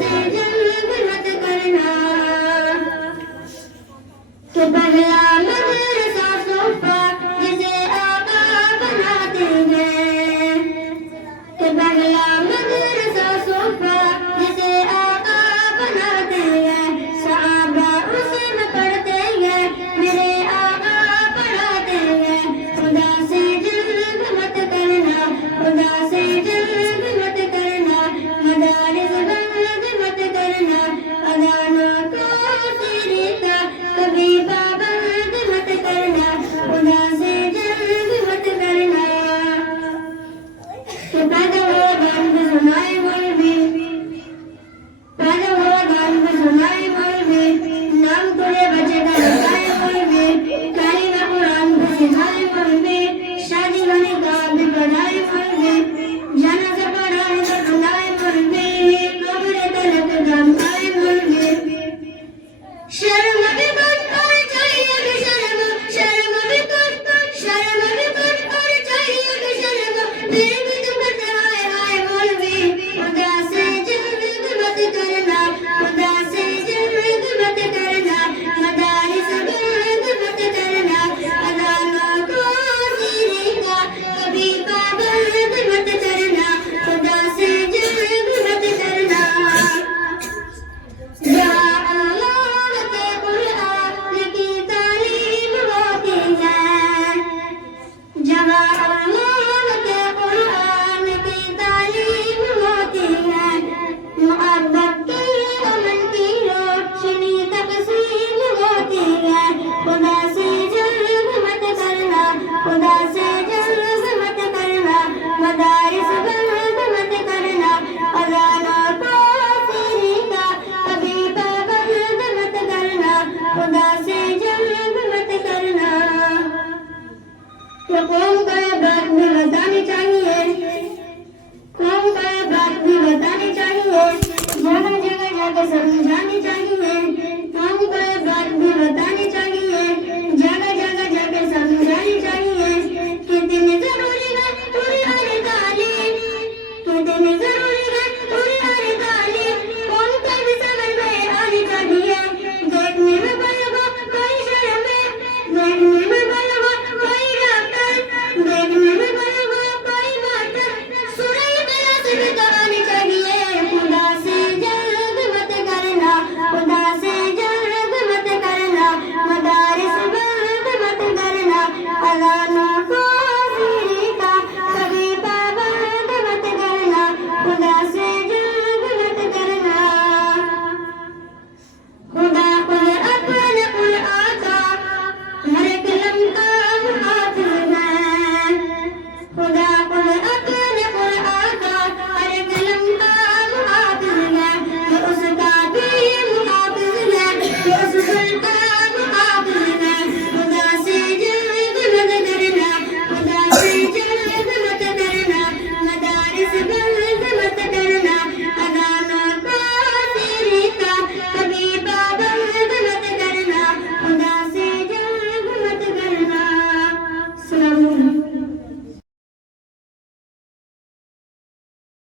से जल्द मत करना कि पहला मदरसा सोफा जिसे आका बनाते हैं कि पहला मदरसा सोफा जिसे आका बनाते हैं सहाबा उसमें पढ़ते हैं मेरे आका पढ़ाते हैं खुदा से जल्द मत करना खुदा से जल्द मत करना मदारिस बंद मत करना अज़ानों को तेरे का कभी पाबंद मत करना खुदा से जल्द मत करना कि पैदा हो बंद सुनाए मौलवी पैदा हो बंद सुनाए मौलवी नाम करे बच्चे का बताए मौलवी कालिमा कुरान को सिखाए मौलवी शादी वाले का भी पढ़ाए मौलवी जनाजा पढ़ाए तो बुलाए मौलवी कब्र तलक गमकाए मौलवी शर्म भी कुछ और चाहिए कि शर्म भी कुछ और चाहिए कि शर्म फिर भी तुम करते हाय हाय मौलवी खुदा से जल्द मत करना खुदा से जल्द मत करना मदारिस बंद मत करना अज़ानों को तेरे का कभी पाबंद मत करना खुदा से जल्द मत करना जहाँ अल्लाह के कुरान की तालीम होती है जहाँ अल्लाह के कुरान की तालीम होती है मोहब्बत की अमन की रोशनी तक़सीम होती है खुदा से जल्द मत करना खुदा से जल्द मत करना मदारिस बंद मत करना अज़ानों को तेरे का कभी पाबंद मत करना खुदा से जल्द मत करना तो कौम को ये बात भी बतानी चाहिए कौम को ये बात भी बतानी चाहिए जगह जगह जाकर समझानी चाहिए कौम को ये बात भी बतानी चाहिए जगह जगह जाकर समझानी चाहिए कितनी जरूरी है पूरी हर तालीम कितनी